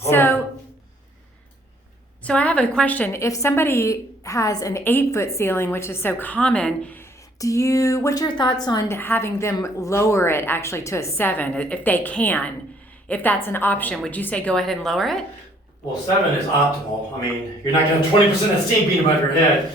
Hold on. So I have a question. If somebody has an 8-foot ceiling, which is so common, what's your thoughts on having them lower it actually to a 7 if they can? If that's an option, would you say go ahead and lower it? Well, 7 is optimal. I mean, you're not getting 20% of steam beating above your head.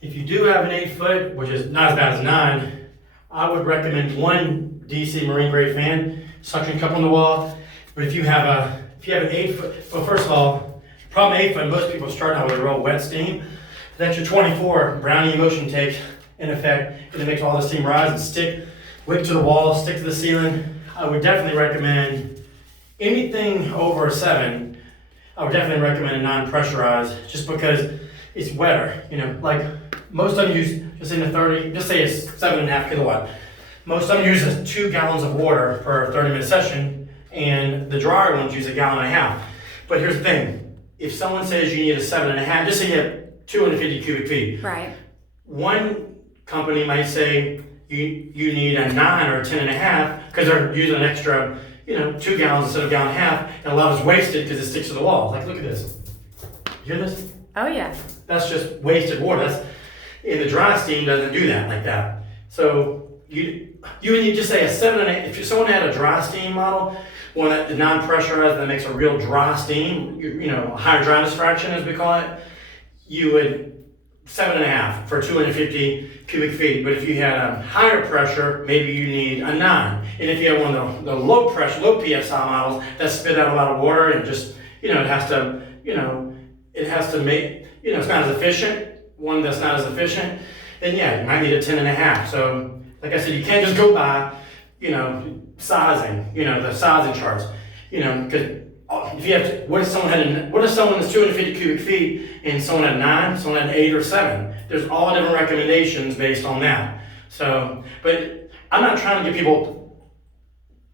If you do have an 8-foot, which is not as bad as 9, I would recommend one DC marine grade fan, suction cup on the wall. But if you have an 8-foot, well, first of all, problem 8-foot, most people start out with a real wet steam. That's your 24 Brownian motion take in effect, and it makes all the steam rise and stick, wick to the wall, stick to the ceiling. I would definitely recommend anything over a 7. I would definitely recommend a non-pressurized, just because it's wetter. You know, like most of them use just in the 30, just say it's 7.5 kilowatt. Most of them use 2 gallons of water per 30-minute session, and the dryer ones use 1.5 gallons. But here's the thing: if someone says you need a 7.5, just say you have 250 cubic feet. Right. One company might say you need a 9 or a 10.5 because they're using an extra, 2 gallons instead of 1.5 gallons, and a lot is wasted because it sticks to the wall. Like, look at this. You hear this? Oh yeah. That's just wasted water. And the dry steam doesn't do that like that. So you would need to say a 7.5. If someone had a dry steam model, one that is non-pressurized that makes a real dry steam, higher dryness fraction as we call it, you would 7.5 for 250 cubic feet. But if you had a higher pressure, maybe you need a 9. And if you have one of the low pressure, low PSI models that spit out a lot of water and just, it has to make, it's not as efficient, one that's not as efficient, then yeah, you might need a 10.5. So, like I said, you can't just go by, sizing, the sizing charts, because if you have to, what if someone is 250 cubic feet and someone had 9, someone had 8 or 7? There's all different recommendations based on that. So, but I'm not trying to give people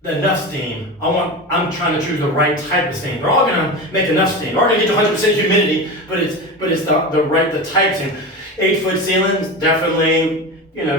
enough steam. I'm trying to choose the right type of steam. They're all gonna make enough steam. They're all gonna get to 100% humidity, but it's the type of steam. 8-foot ceilings, definitely,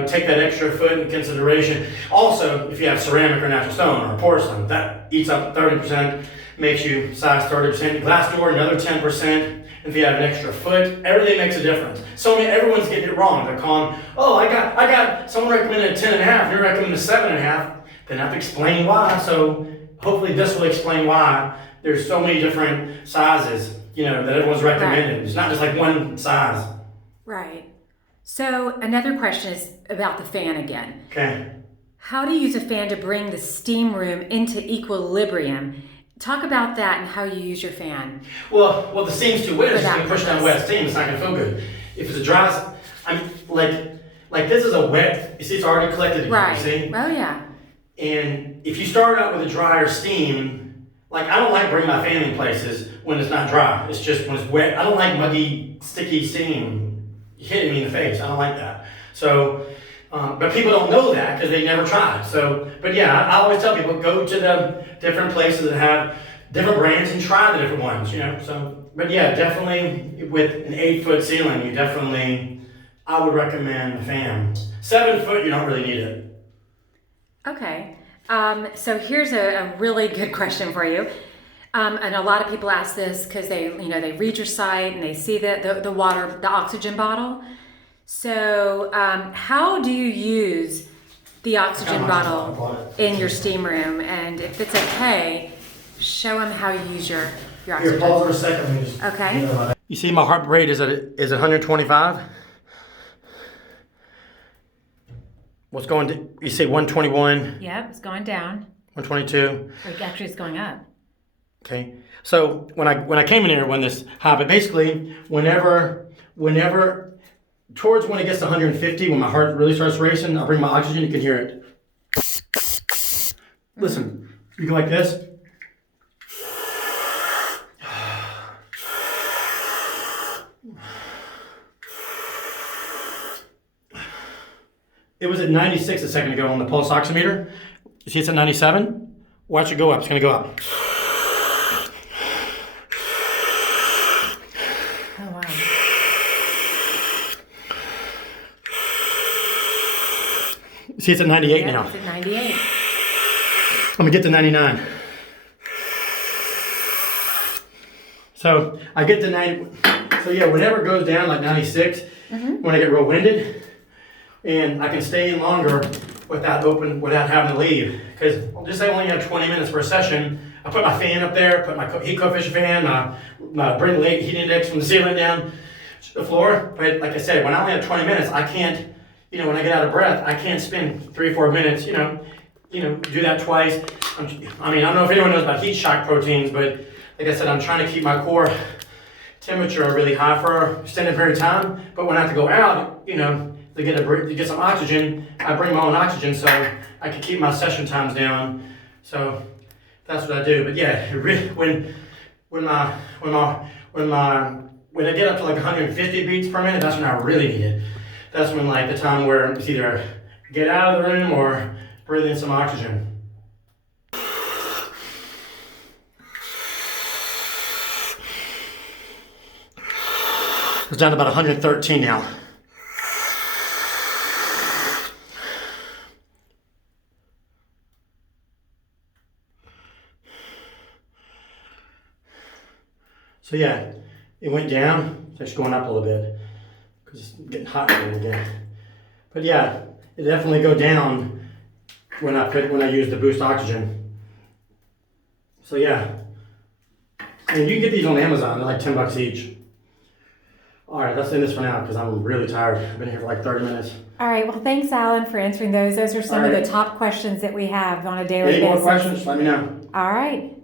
take that extra foot into consideration. Also, if you have ceramic or natural stone or porcelain, that eats up 30%, makes you size 30%. Glass door, another 10%. If you have an extra foot, everything makes a difference. Everyone's getting it wrong. They're calling, oh, I got, someone recommended a 10.5, you're recommending a 7.5. Then I have to explain why. So hopefully this will explain why there's so many different sizes, that everyone's recommending. Right. It's not just like one size. Right. So another question is about the fan again. Okay. How to use a fan to bring the steam room into equilibrium. Talk about that and how you use your fan. Well, the steam's too wet. It's just going to push down wet steam. It's not going to feel good. If it's a dry, like this is a wet. You see, it's already collected again. Right. You see? Oh yeah. And if you start out with a drier steam, like I don't like bringing my fan in places when it's not dry. It's just when it's wet. I don't like muggy, sticky steam hitting me in the face. I don't like that. So, but people don't know that because they never tried. So, but yeah, I always tell people go to the different places that have different brands and try the different ones. So, but yeah, definitely with an 8-foot ceiling, I would recommend a fan. 7 foot, you don't really need it. Okay, so here's a really good question for you. And a lot of people ask this because they read your site and they see the water, the oxygen bottle. So how do you use the oxygen bottle in your steam room? And if it's okay, show them how you use your oxygen. Here, pause for a second. Let me just, okay. You see my heart rate is at 125. What's going to, you say 121? Yep, it's going down. 122. Actually, it's going up. Okay. So when I came in here when this happened, basically whenever towards when it gets to 150, when my heart really starts racing, I'll bring my oxygen, you can hear it. Listen, you go like this. It was at 96 a second ago on the pulse oximeter. You see it's at 97? Watch it go up. It's going to go up. Oh, wow. See it's at 98 now. It's at 98. I'm going to get to 99. So I get to 90. So yeah, whenever it goes down like 96, when I get real winded, and I can stay in longer without having to leave. Because I'll just say I only have 20 minutes for a session. I put my fan up there, put my heat coefficient fan, bring the heat index from the ceiling down to the floor. But like I said, when I only have 20 minutes, I can't, when I get out of breath, I can't spend 3 or 4 minutes, do that twice. I don't know if anyone knows about heat shock proteins, but like I said, I'm trying to keep my core temperature really high for an extended period of time. But when I have to go out, to get some oxygen, I bring my own oxygen so I can keep my session times down. So that's what I do. But yeah, it really, when I get up to like 150 beats per minute, that's when I really need it. That's when like the time where it's either get out of the room or breathe in some oxygen. It's down to about 113 now. So yeah, it went down. It's actually going up a little bit because it's getting hot again. But yeah, it definitely go down when I use the boost oxygen. So yeah, and you can get these on Amazon. They're like $10 each. All right, let's end this for now because I'm really tired. I've been here for like 30 minutes. All right. Well, thanks, Alan, for answering those. Those are some of the top questions that we have on a daily basis. Any more questions? Let me know. All right.